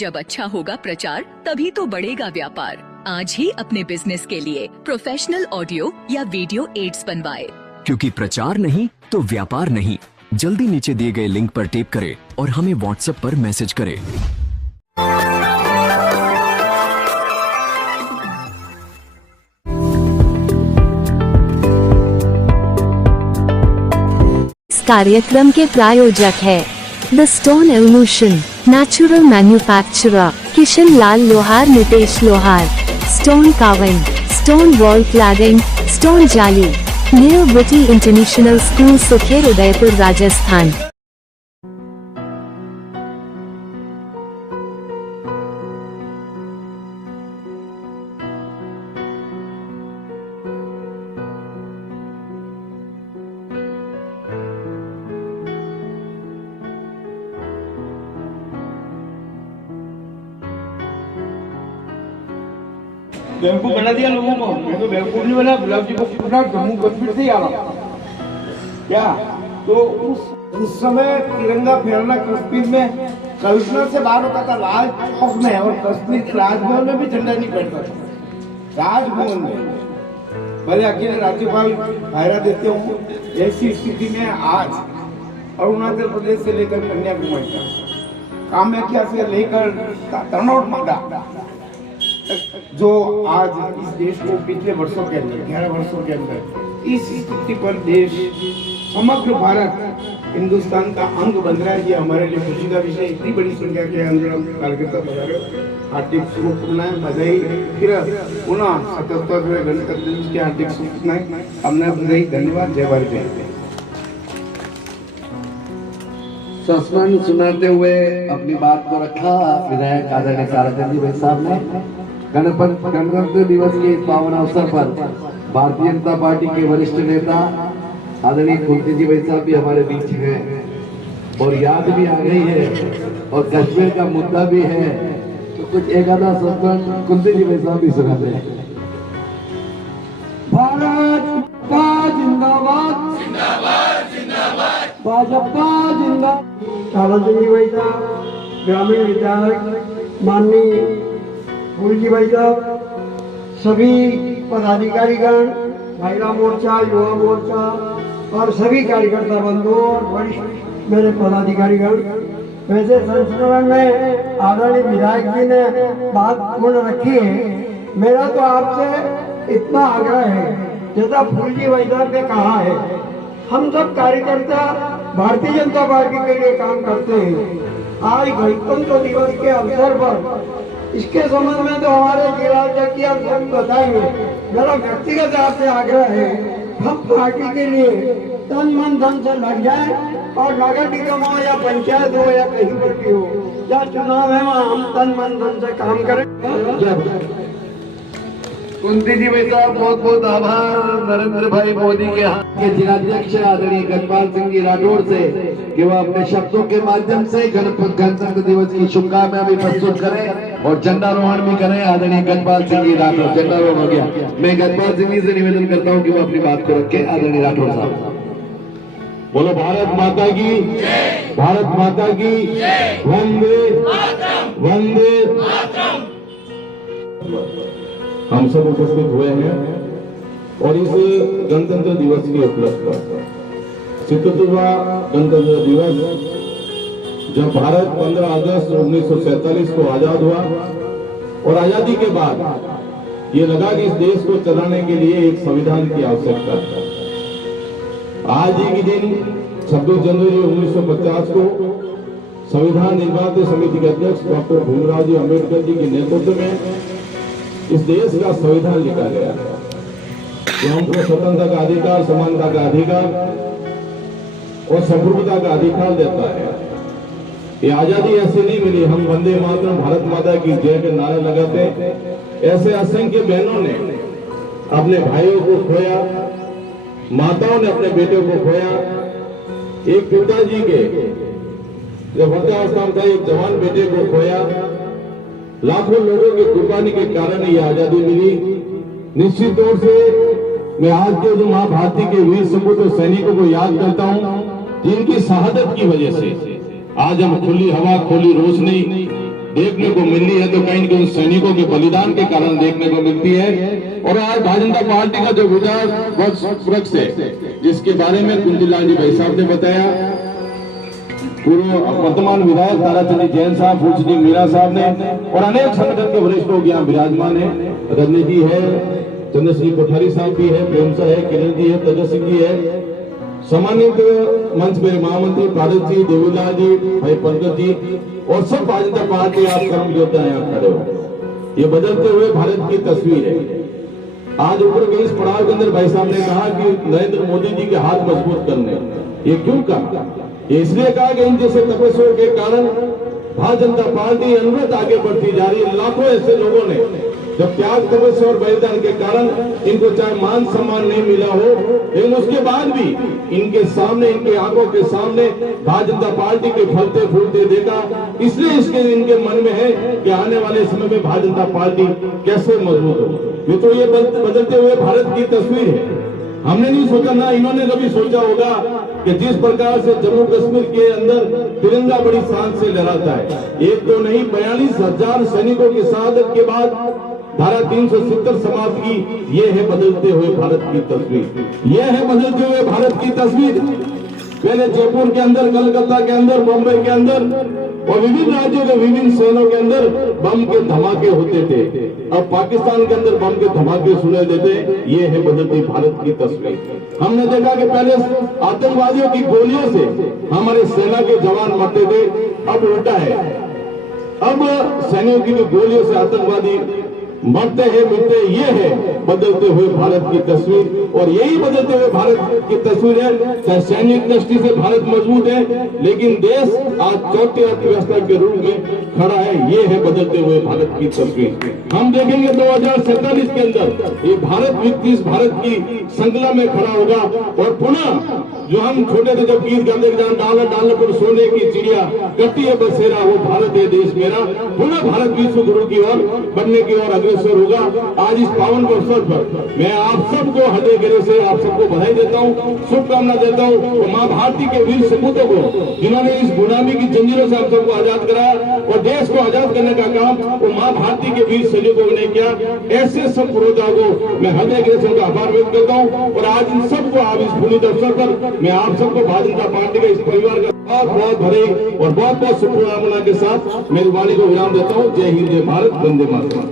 जब अच्छा होगा प्रचार तभी तो बढ़ेगा व्यापार। आज ही अपने बिजनेस के लिए प्रोफेशनल ऑडियो या वीडियो एड्स बनवाए, क्योंकि प्रचार नहीं तो व्यापार नहीं। जल्दी नीचे दिए गए लिंक पर टेप करें और हमें व्हाट्सएप पर मैसेज करें। इस कार्यक्रम के प्रायोजक है the stone evolution, natural manufacturer Kishan Lal Lohar, Nitesh Lohar, stone carving, stone wall cladding, stone jali, new Britty international school, Sukher, Udaipur, Rajasthan. बेवकूफ बना दिया लोगों को। मैं तो बेवकूफ नहीं बना, गुलाब जी को पूरा जम्मू कश्मीर से ही आ रहा क्या। तो उस समय तिरंगा फहराना कश्मीर में कल्पना से बाहर होता था, लाल चौक में, और कश्मीर के राजभवन में भी झंडा नहीं बैठता था। राजभवन में भले अकेले राज्यपाल फहरा देते हो, ऐसी स्थिति में आज अरुणाचल प्रदेश से लेकर कन्याकुमारी तक, कामाख्या से लेकर तनोट माता, जो आज इस देश को पिछले वर्षों के अंदर 11 वर्षों के अंदर इस स्थिति पर देश, समग्र भारत हिंदुस्तान का अंग बन रहा है, ये हमारे लिए खुशी का विषय। इतनी बड़ी संख्या के अंदर हम कार्यकर्ता बना रहे, हार्दिक शुभकामनाएं, बधाई। फिर पुनः 77वें गणतंत्र दिवस की हार्दिक शुभकामनाएं, हमने बधाई, धन्यवाद, जय भारत। संस्मरण सुनाते हुए अपनी बात को रखा विधायक आदरणीय कारकर्दी भाई साहब ने। गणतंत्र दिवस के इस पावन अवसर पर भारतीय जनता पार्टी के वरिष्ठ नेता आदरणीय कुंती जी भाई साहब भी हमारे बीच हैं और याद भी आ गई है और कश्मीर का मुद्दा भी है, तो कुछ एक आधा संस्मरण कुंती जी भाई साहब भी सुनाते हैं। भारत जिंदाबाद, भाजपा जिंदाबाद। भाई साहब, ग्रामीण विधायक माननीय फूल जी भाई साहब, सभी पदाधिकारीगण, महिला मोर्चा, युवा मोर्चा और सभी कार्यकर्ता बंधु और वरिष्ठ मेरे पदाधिकारीगण। वैसे संस्मरण में आदरणीय विधायक जी ने बात पूर्ण रखी है। मेरा तो आपसे इतना आग्रह है, जैसा फूल जी भाई साहब ने कहा है, हम सब कार्यकर्ता भारतीय जनता पार्टी के लिए काम करते हैं। आज गणतंत्र दिवस के अवसर पर इसके संबंध में तो हमारे जिला अध्यक्ष आप सब बताएंगे। मेरा व्यक्तिगत आपसे आग्रह है, हम पार्टी के लिए तन मन धन से लग जाए और नगर निगम हो या पंचायत हो या कहीं पर भी हो, या चुनाव है, वहाँ हम तन मन धन से काम करें। कुंती जी भाई साहब, बहुत बहुत आभार नरेंद्र भाई मोदी के जिलाध्यक्ष आदरणीय गजपाल सिंह जी राठौड़ से कि वह अपने शब्दों के माध्यम से गणतंत्र दिवस की शुभकामनाएं भी प्रस्तुत करें और झंडारोहण भी करें। आदरणीय गजपाल सिंह जी राठौड़, झंडारोहण हो गया। मैं गजपाल सिंह जी से निवेदन करता हूँ कि वो अपनी बात को रखें। आदरणीय राठौड़ साहब, बोलो भारत माता की, भारत माता की, वंदे वंदे। हम सब उपस्थित हुए हैं और इस गणतंत्र दिवस के उपलक्ष्य पर 77वां गणतंत्र दिवस, जब भारत 15 अगस्त 1947 को आजाद हुआ और आजादी के बाद ये लगा कि इस देश को चलाने के लिए एक संविधान की आवश्यकता है। आज ही के दिन 26 जनवरी 1950 को संविधान निर्माण समिति के अध्यक्ष डॉक्टर भीमराव जी अम्बेडकर जी के नेतृत्व में इस देश का संविधान लिखा गया जो हमको स्वतंत्रता का अधिकार, समानता का अधिकार और संप्रभुता का अधिकार देता है। ये आजादी ऐसे नहीं मिली, हम वंदे मातरम, भारत माता की जय के नारे लगाते। ऐसे असंख्य बहनों ने अपने भाइयों को खोया, माताओं ने अपने बेटों को खोया। एक पिताजी के जब वृद्धावस्था में था, एक जवान बेटे को खोया। लाखों लोगों की कुर्बानी के कारण ये आजादी मिली। निश्चित तौर से मैं आज के जो महाभारती के वीर सपूत सैनिकों को याद करता हूं, जिनकी शहादत की वजह से आज हम खुली हवा, खुली रोशनी देखने को मिली है तो कहीं न कहीं सैनिकों के बलिदान के कारण देखने को मिलती है। और आज भारतीय जनता पार्टी का जो विचार वृक्ष है, जिसके बारे में कुंजीलाल जी भाई साहब ने बताया, पूर्व वर्तमान विधायक ताराचंद जैन साहब, फूलचंदी मीरा साहब ने और अनेक संगठन के वरिष्ठ लोग यहाँ विराजमान है। रजनी जी है, चंद्र सिंह कोठारी साहब भी है, प्रेमसा है, किरण जी है, तेजस्वी जी है, सम्मानित मंच मेरे महामंत्री पारस जी, देवीलाल जी, भाई पंकज जी और सब भारतीय जनता पार्टी आप कर्म योद्धा यहाँ खड़े हो। ये बदलते हुए भारत की तस्वीर है। आज ऊपर के इस पड़ाव के अंदर भाई साहब ने कहा कि नरेंद्र मोदी जी के हाथ मजबूत करने, ये क्यों कहा? ये इसलिए कहा कि इन जैसे तपस्वियों के कारण भारतीय जनता पार्टी अनवरत आगे बढ़ती जा रही है। लाखों ऐसे लोगों ने जब त्याग, तपस्या और बलिदान के कारण इनको चाहे मान सम्मान नहीं मिला हो, लेकिन उसके बाद भी इनके सामने, इनके आंखों के सामने भारतीय जनता पार्टी के फलते फूलते देखा। इसलिए इसके इनके मन में है कि आने वाले समय में भारतीय जनता पार्टी कैसे मजबूत हो। ये तो ये बदलते हुए भारत की तस्वीर है। हमने नहीं सोचा, ना इन्होंने कभी सोचा होगा कि जिस प्रकार से जम्मू कश्मीर के अंदर तिरंगा बड़ी शान से लहराता है। एक तो नहीं, 42,000 सैनिकों की शहादत के बाद धारा 370 समाप्त की। ये है बदलते हुए भारत की तस्वीर, ये है बदलते हुए भारत की तस्वीर। पहले जयपुर के अंदर, कलकत्ता के अंदर, बॉम्बे के अंदर और विभिन्न राज्यों के विभिन्न शहरों के अंदर बम के धमाके होते थे। अब पाकिस्तान के अंदर बम के धमाके सुनाई देते। ये है बदलती भारत की तस्वीर। हमने देखा कि पहले आतंकवादियों की गोलियों से हमारे सेना के जवान मरते थे, अब उल्टा है। अब सैनिकों की गोलियों से आतंकवादी मरते हैं, मिलते हैं। ये है बदलते हुए भारत की तस्वीर और यही बदलते हुए भारत की तस्वीर है। चाहे सैनिक दृष्टि से भारत मजबूत है, लेकिन देश आज चौथी अर्थव्यवस्था के रूप में खड़ा है। ये है बदलते हुए भारत की तस्वीर। हम देखेंगे 2047 के अंदर ये भारत विकसित भारत की श्रृंखला में खड़ा होगा और पुनः जो हम छोटे थे जब गीत गाते डाला डाला पर सोने की चिड़िया करती है बसेरा, वो भारत है देश मेरा, पुनः भारत विश्व गुरु की ओर बनने की ओर अग्रसर होगा। आज इस पावन अवसर पर मैं आप सबको हृदय गहरे से आप सबको बधाई देता हूँ, शुभकामना देता हूँ। और माँ भारती के वीर सपूतों को, जिन्होंने इस गुलामी की जंजीरों से हम सबको आजाद कराया और देश को आजाद करने का काम वो माँ भारती के वीर सैनिकों ने किया। ऐसे सब पुरोधा को मैं हृदय गहरे से उनका आभार व्यक्त करता हूँ। और आज इन सबको आप इस पुनीत अवसर पर मैं आप सबको भारतीय जनता पार्टी का इस परिवार का बहुत भरे और बहुत बहुत शुभकामना के साथ मेरी वाणी को विराम देता हूँ। जय हिंद, जय भारत, वंदे मातरम।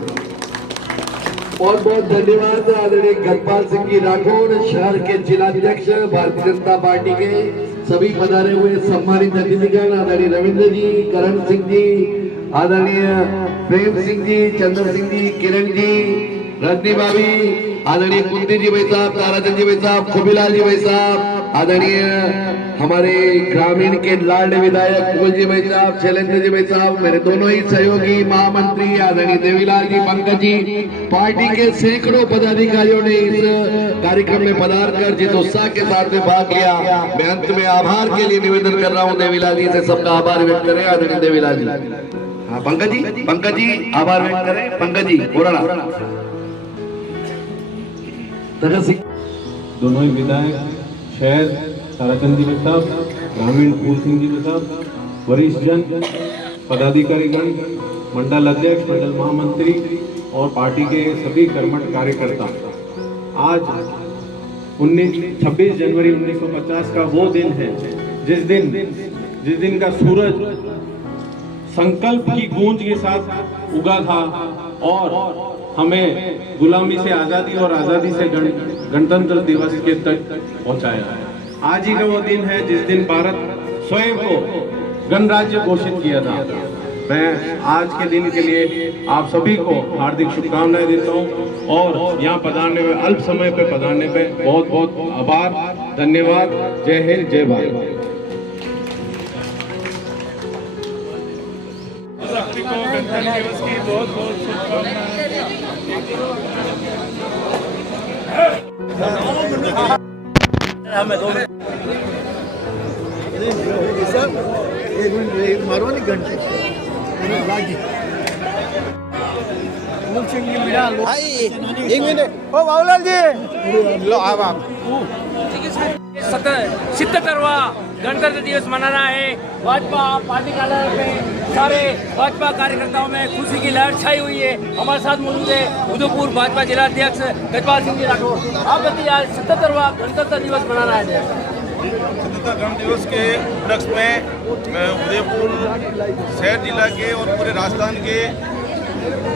बहुत बहुत धन्यवाद आदरणीय गजपाल सिंह जी राठौड़, शहर के जिलाध्यक्ष भारतीय जनता पार्टी के सभी पधारे हुए सम्मानित अतिथिगण, आदरणीय रविंद्र जी, करण सिंह जी, आदरणीय प्रेम सिंह जी, चंद्र सिंह जी, किरण जी, रजनी भाभी, आदरणीय कुंती जी भाई साहब, ताराचंद जी भाई साहब, खुबीलाल जी भाई साहब, आदरणीय हमारे ग्रामीण के लाडले विधायक कुल जी भाई साहब, शैलेंद्र जी भाई साहब, मेरे दोनों ही सहयोगी महामंत्री आदरणीय देवीलाल जी, पंकज जी, पार्टी के सैकड़ों पदाधिकारियों ने इस कार्यक्रम में पधारकर जिस उत्साह के साथ में भाग लिया, मैं अंत में आभार के लिए निवेदन कर रहा हूं देवीलाल जी से, सबका आभार व्यक्त करें। आदरणीय देवीलाल जी, हाँ पंकज जी आभार व्यक्त करें। पंकज जी बोला दोनों ही विधायक, शहर ताराचंद जी साहब, ग्रामीण फूल सिंह जी साहब, वरिष्ठ जन, पदाधिकारीगण, मंडल अध्यक्ष, मंडल महामंत्री और पार्टी के सभी कर्मठ कार्यकर्ता, आज 26 जनवरी 1950 का वो दिन है जिस दिन का सूरज संकल्प की गूंज के साथ उगा था और हमें गुलामी से आजादी और आजादी से गणतंत्र दिवस के तक पहुंचाया। आज ही का वो दिन है जिस दिन भारत स्वयं को गणराज्य घोषित किया था। मैं आज के दिन के लिए आप सभी को हार्दिक शुभकामनाएं देता हूं और यहाँ पधारने में, अल्प समय पे पधारने पे बहुत बहुत आभार, धन्यवाद। जय हिंद, जय भारत। गणतंत्र दिवस की बहुत बहुत शुभकामनाएं। मारो नहीं घंटे एक मिनट, ओ बाबूलाल जी लो आप 77वां गणतंत्र दिवस मनाना है। भाजपा पार्टी कार्यालय में सारे भाजपा कार्यकर्ताओं में खुशी की लहर छाई हुई है। हमारे साथ मौजूद है उदयपुर भाजपा जिला अध्यक्ष गजपाल सिंह जी राठौर। आप बताइए, आज 77वां गणतंत्र दिवस मनाना है। स्वतंत्रता गणतंत्र दिवस के उपलक्ष्य में मैं उदयपुर शहर जिला के और पूरे राजस्थान के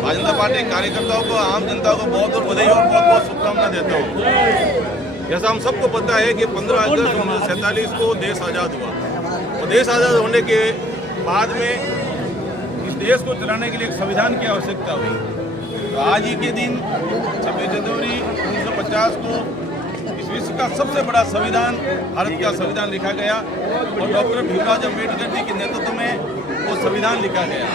भारतीय जनता पार्टी कार्यकर्ताओं को, आम जनता को बहुत बहुत बधाई और बहुत बहुत शुभकामना देता हूँ। जैसा हम सबको पता है कि 15 अगस्त 1947 को देश आज़ाद हुआ और देश आज़ाद होने के बाद में इस देश को चलाने के लिए एक संविधान की आवश्यकता हुई। तो आज ही के दिन 26 जनवरी 1950 को इस विश्व का सबसे बड़ा संविधान, भारत का संविधान लिखा गया और डॉक्टर भीमराव अम्बेडकर जी के नेतृत्व में वो संविधान लिखा गया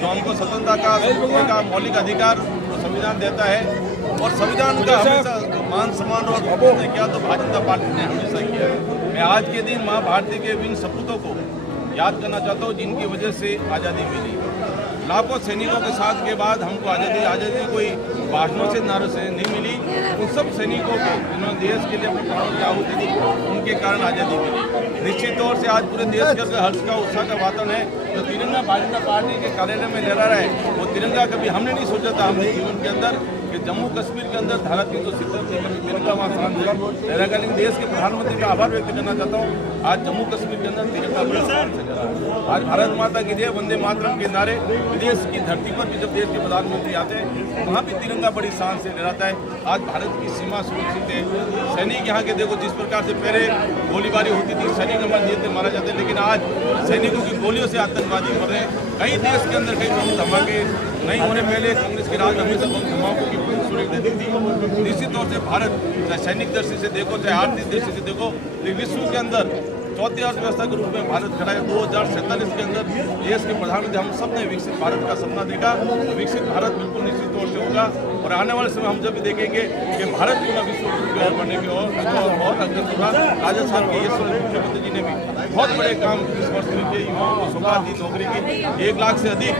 जो हमको स्वतंत्रता का, संस्कृति का मौलिक अधिकार वो संविधान देता है। और संविधान का हमेशा मान सम्मान और ने किया तो भारतीय जनता पार्टी ने हमेशा किया। मैं आज के दिन माँ भारती के विन सपूतों को याद करना चाहता हूँ जिनकी वजह से आज़ादी मिली। लाखों सैनिकों के साथ के बाद हमको आज़ादी कोई भाषणों से, नारों से नहीं मिली। उन सब सैनिकों को जिन्होंने देश के लिए अपने प्राणों की आहुति दी, उनके कारण आज़ादी मिली। निश्चित तौर से आज पूरे देश के अंदर हर्ष का, उत्साह का वातावरण है। जो तिरंगा भारतीय जनता पार्टी के कार्यालय में लहरा रहा है, वो तिरंगा कभी हमने नहीं सोचा था हमने जीवन के अंदर कि जम्मू कश्मीर के अंदर धारा 370 से तिरंगा वहाँ लहराएगा। लेकिन देश के प्रधानमंत्री का आभार व्यक्त करना चाहता हूँ, आज जम्मू कश्मीर के अंदर तिरंगा बड़ा स्थान से लहरा है। आज भारत माता की जय, वंदे मातरम के नारे विदेश की धरती पर भी जब देश के प्रधानमंत्री आते हैं वहाँ भी तिरंगा बड़ी शान से लहराता है। आज भारत की सीमा सुरक्षित है। सैनिक यहाँ के देखो जिस प्रकार से पहले गोलीबारी होती थी, सैनिक हमारे जीत मारा जाते हैं, लेकिन आज सैनिकों की गोलियों से आतंकवादी मर रहे हैं। कई देश के अंदर कई बम धमाके नहीं होने पहले कांग्रेस के राज हमेशा बम धमाकों की पूरी सुरक्षा देती थी। निश्चित तौर से भारत चाहे सैनिक दृष्टि से देखो, चाहे आर्थिक दृष्टि से देखो, विश्व के अंदर चौथी अर्थव्यवस्था के रूप में भारत खड़ा है। 2047 के अंदर देश के प्रधानमंत्री हम सब ने विकसित भारत का सपना देखा। विकसित भारत बिल्कुल निश्चित तौर से होगा और आने वाले समय हम जब भी देखेंगे कि भारत को न विश्व की ओर बढ़ने की और अग्रसर होगा। राजस्थान के मुख्यमंत्री जी ने भी बहुत बड़े काम इस वर्ष में किए। युवाओं को सौगात दी नौकरी की, 1 लाख से अधिक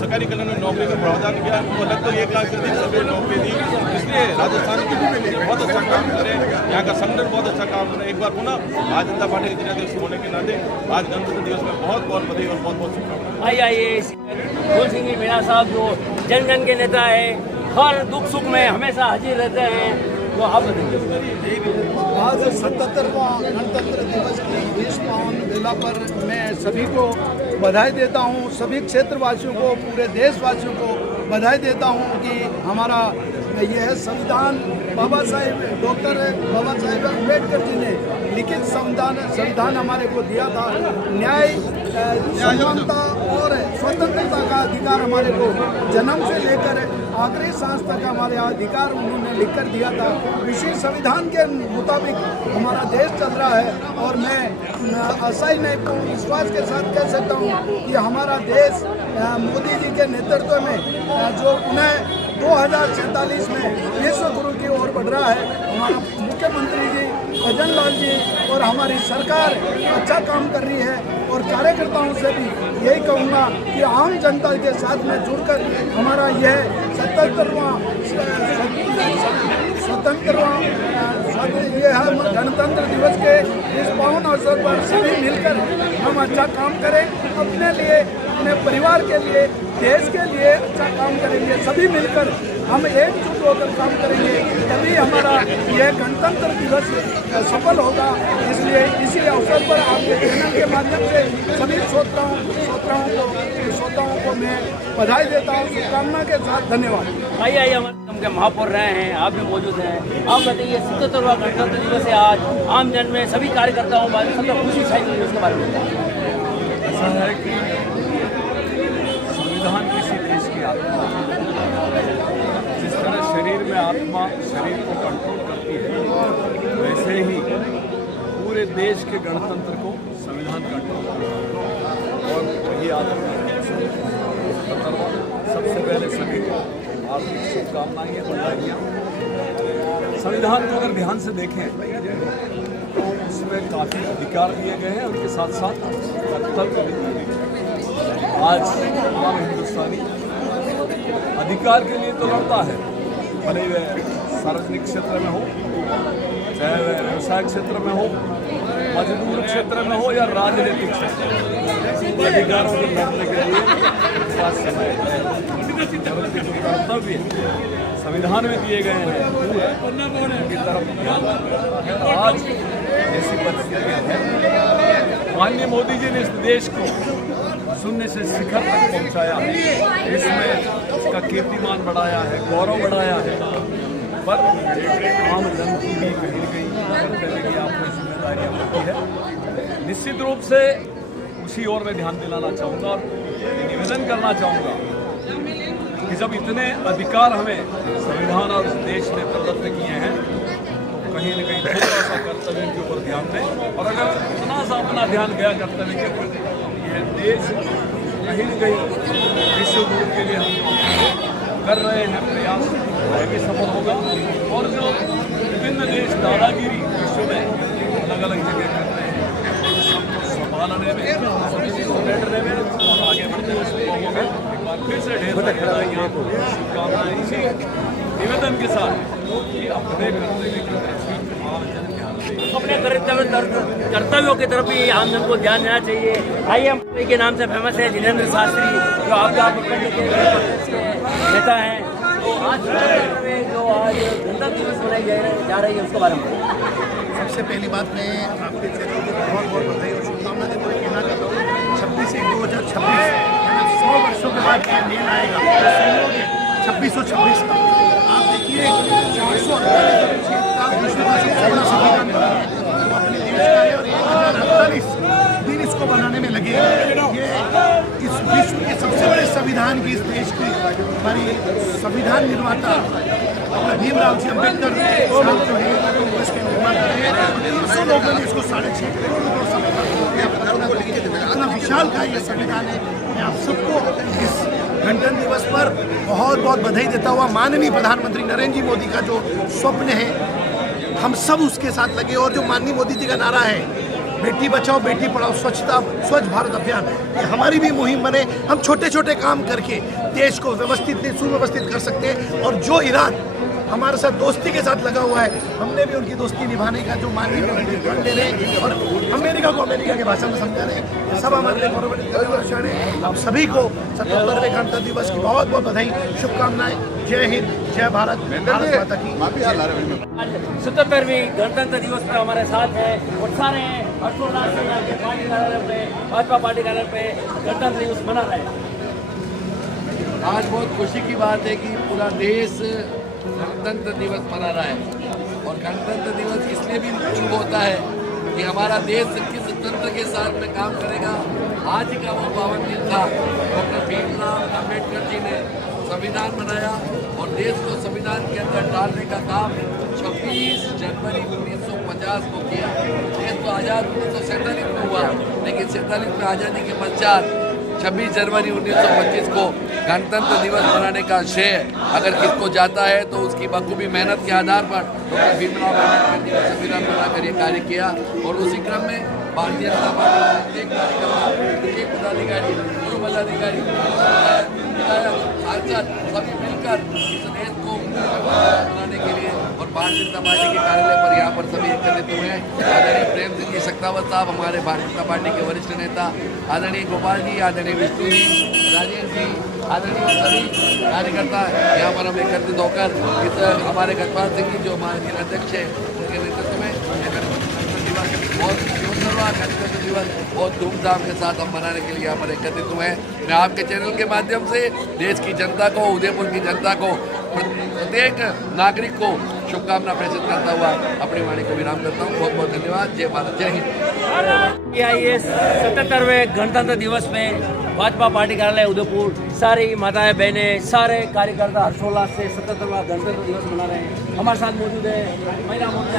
सरकारी कल्याण में नौकरी का प्रावधान किया। वो लगभग 1 लाख से अधिक सभी नौकरी दी। इसलिए राजस्थान के बहुत अच्छा काम करे, यहाँ का संगठन बहुत अच्छा काम करे। एक बार पुनः भारतीय जनता पार्टी के जिलाध्यक्ष होने के नाते आज गणतंत्र दिवस में बहुत बहुत बधाई और बहुत बहुत शुभकामनाएं। आइए फूल सिंह जी मीणा साहब जो जन जन के नेता है, हर दुख सुख में हमेशा हाजिर रहते हैं, तो आप आज 77वां गणतंत्र दिवस की इस पावन बेला पर मैं सभी को बधाई देता हूं। सभी क्षेत्रवासियों को, पूरे देशवासियों को बधाई देता हूं कि हमारा यह संविधान डॉक्टर बाबा साहेब अम्बेडकर जी ने लिखित संविधान हमारे को दिया था। न्याय, समानता और स्वतंत्रता का अधिकार हमारे को जन्म से लेकर आखिरी सांस तक हमारे अधिकार उन्होंने लिखकर दिया था। इसी संविधान के मुताबिक हमारा देश चल रहा है और मैं आशाई नहीं पूर्ण विश्वास के साथ कह सकता हूँ कि हमारा देश मोदी जी के नेतृत्व में जो उन्हें 2047 में विश्व गुरु की ओर बढ़ रहा है। हमारा मुख्यमंत्री जी भजन लाल जी और हमारी सरकार अच्छा काम कर रही है और कार्यकर्ताओं से भी यही कहूँगा कि आम जनता के साथ में जुड़कर हमारा यह 77वां गणतंत्र दिवस के इस पावन अवसर पर सभी मिलकर हम अच्छा काम करें, अपने लिए, अपने परिवार के लिए, देश के लिए अच्छा काम करेंगे। सभी मिलकर हम एकजुट होकर काम करेंगे, तभी हमारा यह गणतंत्र दिवस सफल होगा। इसलिए इसी अवसर पर आपके चैनल के माध्यम से सभी श्रोताओं को मैं बधाई देता हूँ, शुभकामना के साथ धन्यवाद। आइए हमारे के महापौर रहे हैं, आप भी मौजूद हैं। आप बताइए 77वां गणतंत्र दिवस है आज, आम जन में सभी कार्यकर्ताओं में सबसे खुशी छाई हुई है, उसके बारे में ऐसा है कि संविधान किसी देश की आत्मा, जिस तरह शरीर में आत्मा शरीर को कंट्रोल करती है, वैसे ही पूरे देश के गणतंत्र को संविधान कंट्रोल करता है और वही आत्मा सबसे पहले सभी को हार्दिक शुभकामनाएं, बधाइयाँ। संविधान को अगर ध्यान से देखें तो उसमें काफ़ी अधिकार दिए गए हैं, उनके साथ साथ कर्तव्य भी दिए गए। आज हमारा हिंदुस्तानी अधिकार के लिए तो लड़ता है, भले वह सार्वजनिक क्षेत्र में हो, चाहे वह व्यवसाय क्षेत्र में हो, मजदूर क्षेत्र में हो या राजनीतिक क्षेत्र में, अधिकारों को लड़ने के लिए इसका समय कर्तव्य संविधान में दिए गए हैं की तरफ आज ऐसी परिस्थितियाँ हैं। माननीय मोदी जी ने इस देश को शून्य से शिखर तक पहुंचाया है, इसमें इसका कीर्तिमान बढ़ाया है, गौरव बढ़ाया है, पर आम जन की भी कहीं न कहीं करने की आपको जिम्मेदारियाँ होती है। निश्चित रूप से उसी ओर मैं ध्यान दिलाना चाहूँगा और निवेदन करना चाहूँगा कि जब इतने अधिकार हमें संविधान और इस देश ने प्रदत्त किए हैं तो कहीं न कहीं थोड़ा सा कर्तव्य के ऊपर ध्यान दें। और अगर इतना सा अपना ध्यान गया कर्तव्य के ऊपर, यह देश कहीं न कहीं विश्व गुरु के लिए हम कर रहे हैं प्रयास, वह भी सफल होगा। और जो विभिन्न देश दादागिरी विश्व में अलग अलग जगह कर रहे हैं, सबको संभालने में, सभी चीज़ों लड़ने में और आगे बढ़ने में सफल होगा। एक बार फिर से ढेर सारी बधाइयाँ, शुभकामनाएं इसी निवेदन के साथ कि अपने कर्तव्य की आमजन ध्यान दें। अपने कर्तव्यों की तरफ भी आमजन को ध्यान देना चाहिए। आईएम के नाम से फेमस है जितेंद्र शास्त्री, जो आपका के नेता हैं। तो आज जो आज गणतंत्र दिवस मनाई जा रही है, उसके बारे में सबसे पहली बात मैं आपके चैनल को बहुत बहुत बधाई और शुभकामना देते हुए कहना चाहता हूँ 26/1/2026 100 वर्षों के बाद ये दिन आएगा, 2626 का। आप देखिए 448 संविधान बना है, तो अपने देश का है और 1048 दिन इसको बनाने में लगे। ये इस विश्व के सबसे बड़े संविधान की, इस देश की हमारी संविधान निर्माता भीमराव जी अम्बेडकर साहब जो है इसके निर्माण करें। 300 लोगों ने इसको 6.5 करोड़ रुपये इतना विशाल का ये संविधान है। मैं आप सबको इस गणतंत्र दिवस पर बहुत बहुत बधाई देता हुआ, माननीय प्रधानमंत्री नरेंद्र जी मोदी का जो स्वप्न है हम सब उसके साथ लगे। और जो माननीय मोदी जी का नारा है बेटी बचाओ बेटी पढ़ाओ, स्वच्छता स्वच्छ भारत अभियान, ये हमारी भी मुहिम बने। हम छोटे छोटे काम करके देश को व्यवस्थित सुव्यवस्थित कर सकते हैं। और जो ईरान हमारे साथ दोस्ती के साथ लगा हुआ है, हमने भी उनकी दोस्ती निभाने का जो माननीय प्रण ले रहे हैं और अमेरिका को अमेरिका के भाषा में समझा रहे हैं, ये सब हमारे लिए गौरव क्षण है। आप सभी को 77वें गणतंत्र दिवस की बहुत बहुत बधाई, शुभकामनाएं। जय हिंद, जय भारत, भारत माता की। 77वीं गणतंत्र दिवस पर हमारे साथ है और सारे हर्षोल्लास से यहाँ के पार्टी कार्यालय पे, भाजपा पार्टी कार्यालय पे गणतंत्र दिवस मना रहे हैं। आज बहुत खुशी की बात है कि पूरा देश गणतंत्र दिवस मना रहा है। और गणतंत्र दिवस इसलिए भी शुभ होता है कि हमारा देश किस तंत्र के साथ में काम करेगा। आज का वो पावन दिन था, डॉक्टर भीमराव अम्बेडकर जी ने संविधान बनाया और देश को संविधान के अंदर डालने का काम 26 जनवरी 1950 को किया। देश तो आज़ाद 1947 में हुआ, लेकिन 47 में आज़ादी के पश्चात 26 जनवरी 1925 को गणतंत्र दिवस मनाने का श्रेय अगर किसको जाता है तो उसकी बखूबी मेहनत के आधार पर डॉक्टर भीमराव अम्बेडकर जी ने संविधान बनाकर ये कार्य किया। और उसी क्रम में भारतीय जनता पार्टी एक कार्यकर्ता, एक पदाधिकारी, पूर्व पदाधिकारी, सांसद सभी मिलकर इस देश को बनाने के लिए और भारतीय जनता पार्टी के कार्यालय पर यहाँ पर सभी एकत्रित हुए हैं। आदरणीय प्रेम सिंह जी शक्तावत साहब, हमारे भारतीय जनता पार्टी के वरिष्ठ नेता, आदरणीय गोपाल जी, आदरणीय विष्णु जी, राजेश जी, आदरणीय सभी कार्यकर्ता यहाँ पर हम एकत्रित होकर इस हमारे गजपाल सिंह जी जो हमारे जिलाध्यक्ष है उनके नेतृत्व में गणतंत्र दिवस बहुत धूमधाम के साथ हम मनाने के लिए यहाँ पर एकत्रित हुए हैं। मैं आपके चैनल के माध्यम से देश की जनता को, उदयपुर की जनता को, प्रत्येक नागरिक को शुभकामना प्रेषित करता हुआ अपनी वाणी को विराम करता हूँ। बहुत बहुत धन्यवाद। जय भारत, जय हिंद। ये 77वें गणतंत्र दिवस में भाजपा पार्टी कार्यालय उदयपुर सारी माताएं बहनें, सारे कार्यकर्ता हर्षोल्लास से 77वां गणतंत्र दिवस मना रहे हैं। हमारे साथ मौजूद है महिला मोर्चा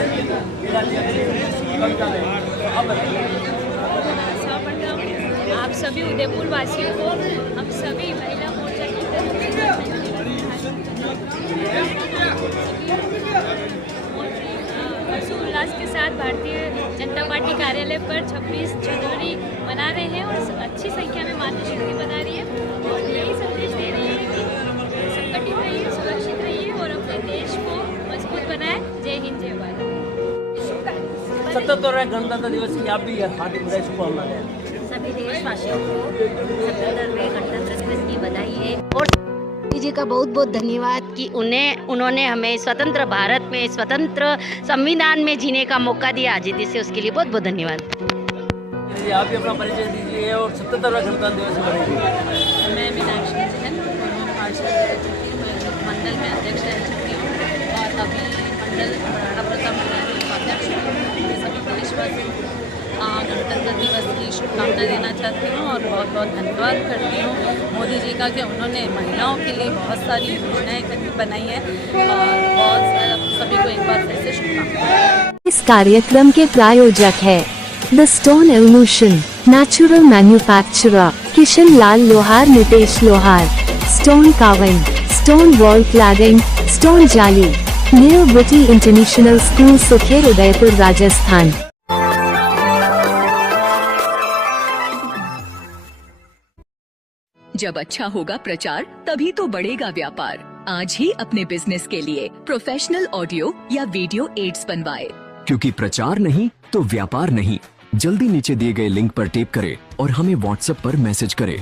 आप सभी उदयपुर वासियों को, हम सभी महिला मोर्चा हर्षोल्लास के साथ भारतीय जनता पार्टी कार्यालय पर 26 जनवरी मना रहे हैं और अच्छी संख्या में मातृशक्ति बना रही है और यही संदेश दे रही है कि संगठित रहिए, सुरक्षित रहिए और अपने देश को मजबूत बनाए। जय हिंद, जय भारत। 77वें गणतंत्र दिवस की आप भी हार्दिक बधाई शुभकामनाएं। सभी देशवासियों को 77वें गणतंत्र दिवस की बधाई है और मोदी जी का बहुत बहुत धन्यवाद कि उन्होंने हमें स्वतंत्र भारत में स्वतंत्र संविधान में जीने का मौका दिया आज़ादी से, उसके लिए बहुत बहुत धन्यवाद। आप भी अपना परिचय दीजिए और 77वें गणतंत्र दिवस की मैं मीनाक्षी जैन मंडल में अध्यक्ष रह चुकी हूँ और अभी मंडल महाराणा प्रताप मंडल में अध्यक्ष हूँ। मैं सभी देशवासियों को गणतंत्र दिवस की शुभकामनाएं देना चाहती हूँ और बहुत बहुत धन्यवाद करती हूँ मोदी जी का कि उन्होंने महिलाओं के लिए बहुत सारी योजनाएं बनाई हैं और बहुत सभी को एक बार फिर से शुभकामनाएं। इस कार्यक्रम के प्रायोजक है the stone evolution natural manufacturer Kishan Lal Lohar, Nitesh Lohar, stone carving, stone wall cladding, stone jali, new Britty international school, Sukher, Udaipur, Rajasthan. जब अच्छा होगा प्रचार तभी तो बढ़ेगा व्यापार। आज ही अपने बिजनेस के लिए प्रोफेशनल ऑडियो या वीडियो एड्स बनवाए। क्योंकि प्रचार नहीं तो व्यापार नहीं। जल्दी नीचे दिए गए लिंक पर टैप करें और हमें व्हाट्सएप पर मैसेज करें।